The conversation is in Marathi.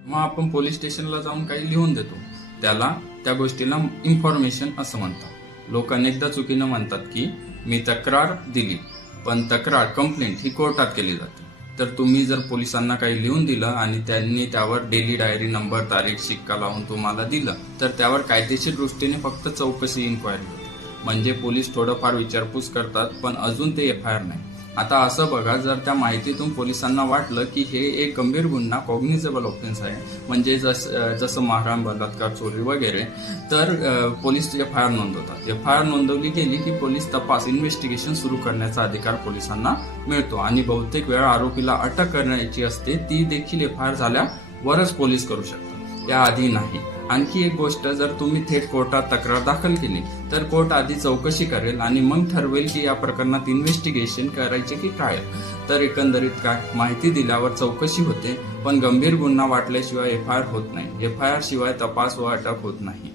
मग आपण पोलीस स्टेशनला जाऊन काही लिहून देतो, त्याला त्या गोष्टीला इन्फॉर्मेशन असं म्हणतात. लोक अनेकदा चुकीनं म्हणतात की मी तक्रार दिली, पण तक्रार कंप्लेंट ही कोर्टात केली जाते. तर तुम्ही जर पोलिसांना काही लिहून दिलं आणि त्यांनी त्यावर डेली डायरी नंबर, तारीख, शिक्का लावून तुम्हाला दिलं, तर त्यावर कायदेशीर दृष्टीने फक्त चौकशी, इन्क्वायरी होते. म्हणजे पोलीस थोडंफार विचारपूस करतात, पण अजून ते FIR नाही. आता असं बघा, जर त्या माहितीतून पोलिसांना वाटलं की हे एक गंभीर गुन्हा, कॉग्निझेबल ऑफेन्स आहे, म्हणजे जसं मारहाण, बलात्कार, चोरी वगैरे, तर पोलीस FIR नोंदवतात. FIR नोंदवली गेली की पोलीस तपास, इन्व्हेस्टिगेशन सुरू करण्याचा अधिकार पोलिसांना मिळतो आणि बहुतेक वेळा आरोपीला अटक करण्याची असते, ती देखील FIR झाल्यावरच पोलीस करू शकतात, त्याआधी नाही. आणखी एक गोष्ट, जर तुम्ही थेट कोर्टात तक्रार दाखल केली तर कोर्ट आधी चौकशी करेल आणि मग ठरवेल की या प्रकरणात इन्व्हेस्टिगेशन करायचे की ट्रायल. तर एकंदरीत काय, माहिती दिल्यावर चौकशी होते, पण गंभीर गुन्हा वाटल्याशिवाय FIR होत नाही. FIR शिवाय तपास व अटक होत नाही.